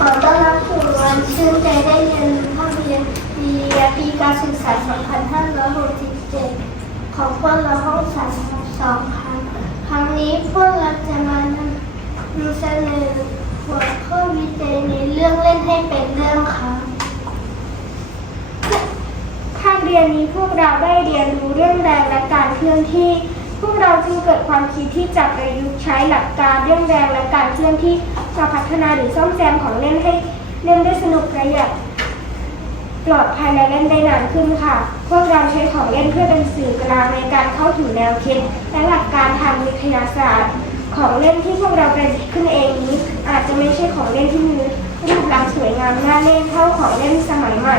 ขอต้อนรับสู่วันชื่นใจได้เรียนภาพเรียนวิทยาปีการศึกษา 2567 ของพวกเราห้องสามสองครั้งครั้งนี้พวกเราจะมานำเสนอหัวข้อวิจัยในเรื่องเล่นให้เป็นเรื่องค่ะภาคเรียนนี้พวกเราได้เรียนรู้เรื่องแรงและการเคลื่อนที่ พวกเราจึงเกิดความคิดที่จะประยุกต์ใช้หลักการเรื่องแรงและการเคลื่อนที่ มาพัฒนาหรือซ่อมแซมของเล่นให้เล่นได้สนุกประหยัดปลอดภัยและเล่นได้นานขึ้นค่ะ พวกเราใช้ของเล่นเพื่อเป็นสื่อกลางในการเข้าถึงแนวคิดและหลักการทางวิทยาศาสตร์ ของเล่นที่พวกเราประดิษฐ์ขึ้นเองนี้ อาจจะไม่ใช่ของเล่นที่มีรูปลักษณ์สวยงามน่าเล่นเท่าของเล่นสมัยใหม่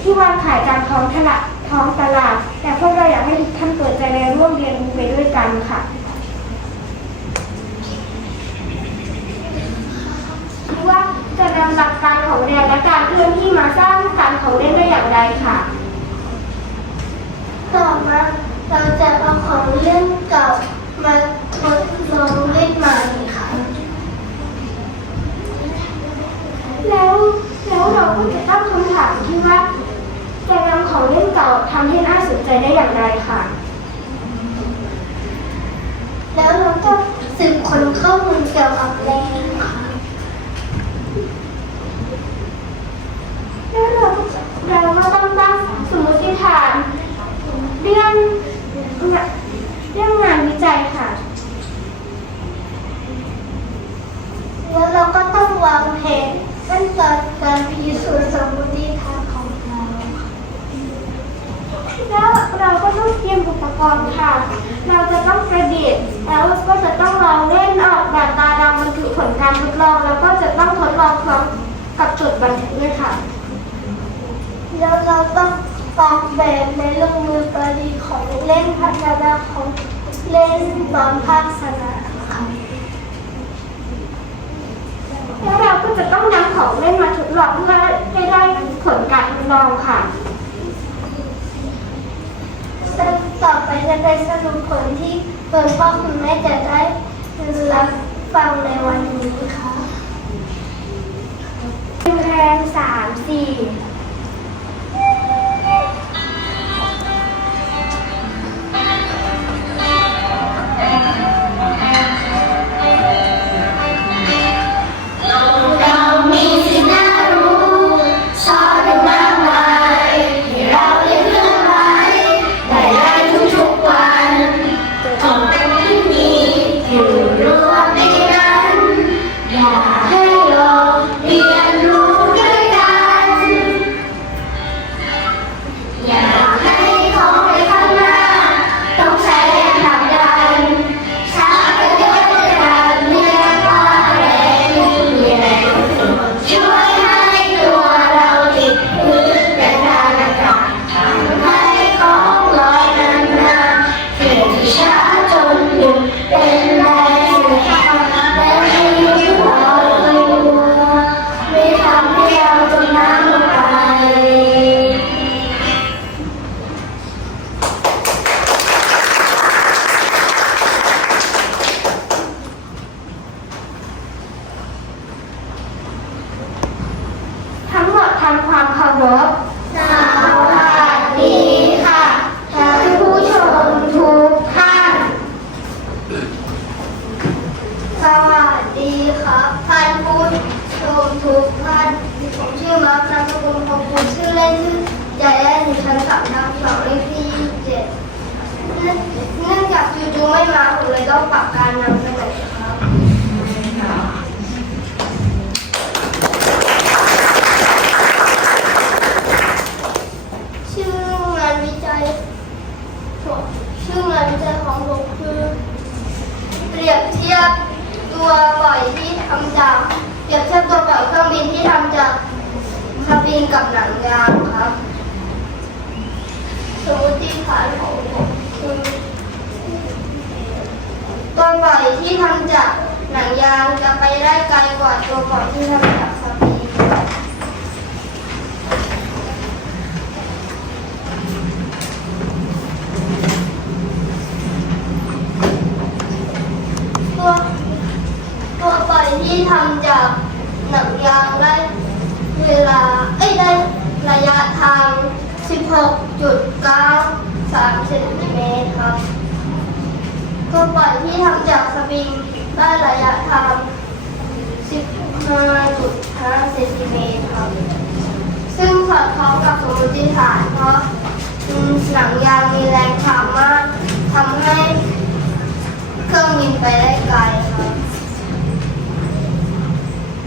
ที่วางขายตามท้องตลาดท้องตลาด แต่พวกเราอยากให้ทุกท่านเปิดใจและร่วมเรียนรู้ไปด้วยกันค่ะ ว่าจะนำหลักการของแรงและการเคลื่อนที่มาสร้างสรรค์ของเล่นได้อย่างไรค่ะ ต่อมาเราจะเอาของเล่นเก่ามาทดลองเล่นใหม่ค่ะ แล้วแล้วเราก็จะตั้งคำถามที่ว่าจะนำของเล่นเก่าทำให้น่าสนใจได้อย่างไรค่ะ แล้วเราก็สืบค้นข้อมูลเกี่ยวกับแรงค่ะ แล้วเราก็จะเราก็ต้องตั้งสมมติฐาน เรื่องเรื่องงานวิจัยค่ะ แล้วเราก็ต้องวางแผนขั้นตอนการพิสูจน์สมมติฐานของเรา แล้วเราก็ต้องเตรียมอุปกรณ์ค่ะ เราจะต้องประดิษฐ์แล้วก็จะต้องลองเล่นออกแบบตาดำบันทึกผลการทดลอง แล้วก็จะต้องทดลองพร้อมกับจดบันทึกด้วยค่ะ แล้วเราต้อง ออกแบบในลงมือประดิษฐ์ของเล่นพัฒนาของเล่นตอนภาคสนามค่ะแล้วเราก็จะต้องนำของเล่นมาทดลองเพื่อให้ได้ผลการทดลองค่ะต่อไปจะเป็นสรุปผลที่คุณพ่อคุณแม่จะได้รับฟังในวันนี้ค่ะแรงสามสี่ นชื่อใจแอนอยู่ชั้นสามทับสองเลขที่ยี่สิบเจ็ดเนื่องจากจูๆไม่มาผมเลยต้องปรับการนำเสนอครับชื่องานวิจัยผมชื่องานวิจัยของผมคือ เปรียบเทียบตัวปล่อยที่ทำจากเปรียบเทียบตัวปล่อยเครื่องบินที่ทำจากสปริงกับหนังยางครับ สมมติฐานของผมคือตัวปล่อยที่ทำจากหนังยางจะไปได้ไกลกว่าตัวปล่อยที่ทำจากสปริงตัวตัวปล่อยที่ทำจากหนังยางได้เวลา เอ้ยได้ระยะทาง 16.93เซนติเมตรครับตัวปล่อยที่ทำจากสปริงได้ระยะทาง15.5เซนติเมตรครับ ซึ่งสอดคล้องกับสมมติฐานเพราะหนังยางมีแรงสามารถทำให้เครื่องบินไปได้ไกลครับ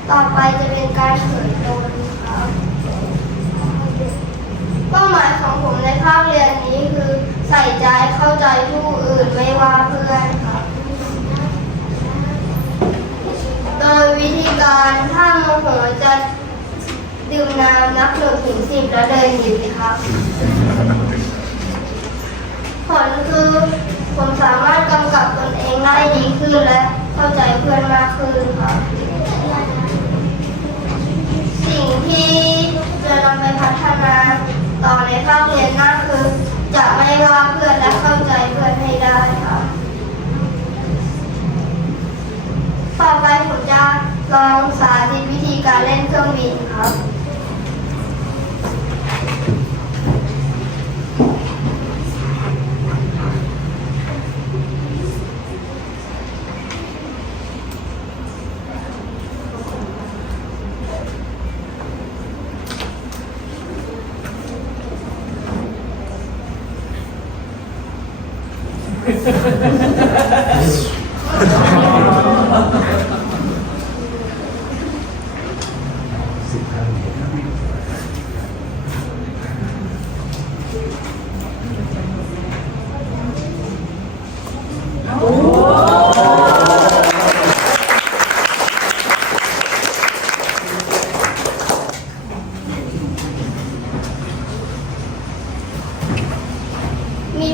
ต่อไปจะเป็นการเขินโดรนครับ เป้าหมายของผม ในภาคเรียนนี้คือใส่ใจเข้าใจผู้อื่นไม่ว่าเพื่อนครับ โดยวิธีการถ้าโมโหจะดื่มน้ำนับหนึ่งถึงสิบแล้วเดินหนีครับ ผลคือผมสามารถกำกับตนเองได้ดีขึ้นและเข้าใจเพื่อนมากขึ้นครับ สิ่งที่จะนำไปพัฒนา ต่อในภาคเรียนหน้าคือ จะไม่ว่าเพื่อนและเข้าใจเพื่อนให้ได้ครับต่อไปผมจะลองสาธิตวิธีการเล่นเครื่องบินครับ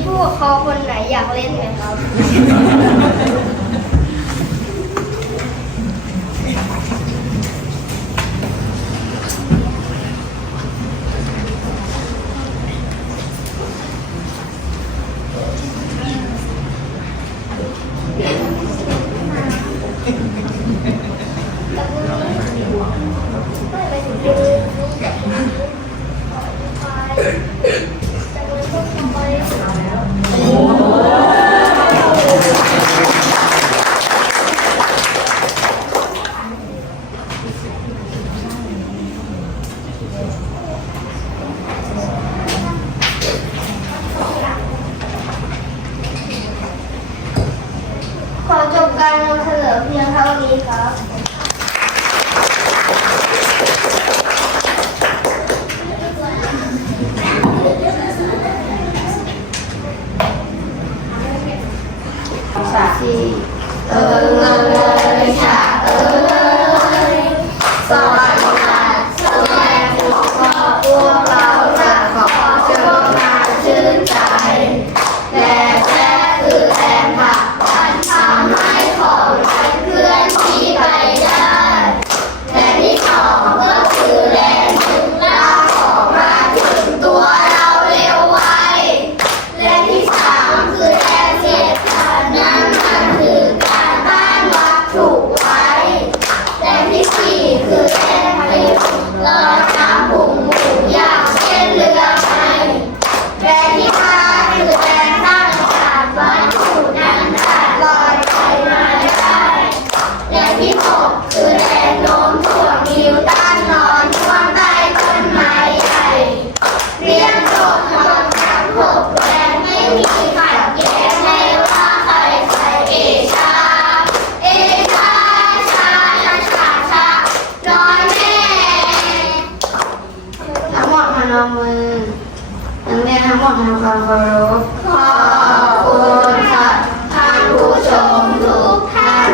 ผู้ปกครองคนไหนอยากเล่นไหมครับ นมมือนักเรียนทั้งหมดทำความเคารพขอบคุณค่ะท่านผู้ชมทุกท่าน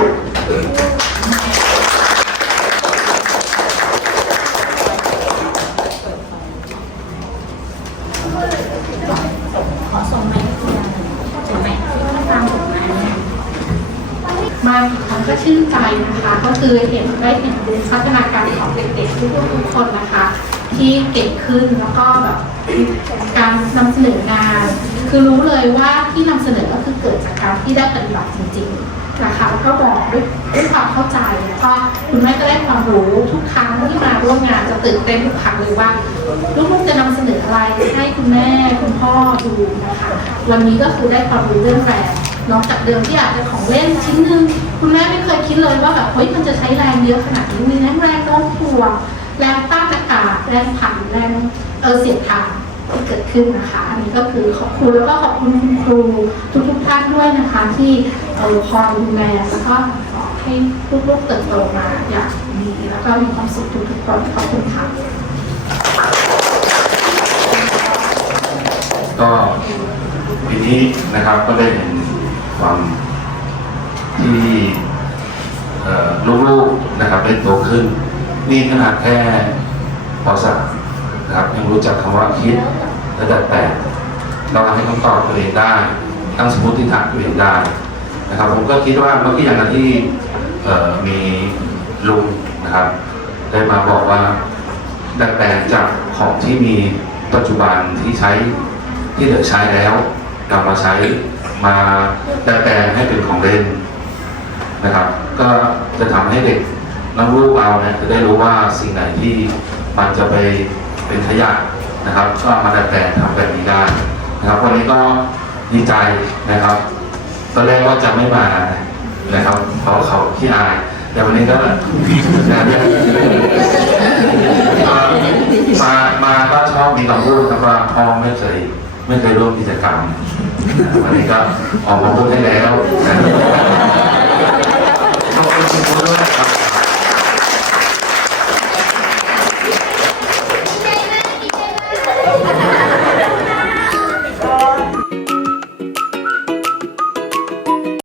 มาครั้งก็ชื่นใจนะคะ ก็คือเห็นได้เห็นพัฒนาการของเด็กๆทุกๆคนนะคะ ที่เก่งขึ้นแล้วก็แบบการนำเสนองาน คือรู้เลยว่าที่นำเสนอก็คือเกิดจากการที่ได้ปฏิบัติจริงๆนะคะแล้วก็บอกด้วยด้วยความเข้าใจแล้วก็คุณแม่ก็ได้ความรู้ทุกครั้งที่มาร่วมงานจะตื่นเต้นทุกครั้งเลยว่าลูกๆจะนำเสนออะไรให้คุณแม่คุณพ่อดูนะคะวันนี้ก็คือได้ความรู้เรื่องแรงนอกจากเดิมที่อาจจะของเล่นชิ้นหนึ่งคุณแม่ไม่เคยคิดเลยว่าแบบเฮ้ยมันจะใช้แรงเยอะขนาดนี้มีแรงแรงโน้มถ่วง แรงต้านอากาศแรงผันแรงเออเสียดทางที่เกิดขึ้นนะคะ อันนี้ก็คือขอบคุณแล้วก็ขอบคุณคุณครูทุกๆท่านด้วยนะคะ ที่เออคอยดูแลแล้วก็ให้ลูกๆเติบโตมาอย่างดีแล้วก็มีความสุขทุกๆคนขอบคุณค่ะก็ปีนี้นะครับก็ได้เห็นความที่ลูกๆนะครับได้โตขึ้น นี่ขนาดแค่ป .3 นะครับยังรู้จักคำว่าคิดและดัดแปลงเราให้คำตอบตัวเองได้ตั้งสมมติฐานตัวเองได้นะครับ ผมก็คิดว่าเมื่อกี้อย่างที่มีลุงนะครับ ได้มาบอกว่าดัดแปลงจากของที่มีปัจจุบันที่ใช้ที่เหลือใช้แล้วนำมาใช้มาดัดแปลงให้เป็นของเล่นนะครับ ก็จะทำให้เด็ก น้องลูกเราเนี่ยจะได้รู้ว่าสิ่งไหนที่มันจะไปเป็นขยะนะครับ ก็มาดัดแปลงทำแบบนี้ได้นะครับ วันนี้ก็ดีใจนะครับ ตอนแรกว่าจะไม่มานะครับเพราะเขาขี้อาย แต่วันนี้ก็มามาก็ชอบมีคำพูดครับว่าพ่อไม่เคยไม่เคยร่วมกิจกรรมวันนี้ก็ออกมาพูดได้แล้ว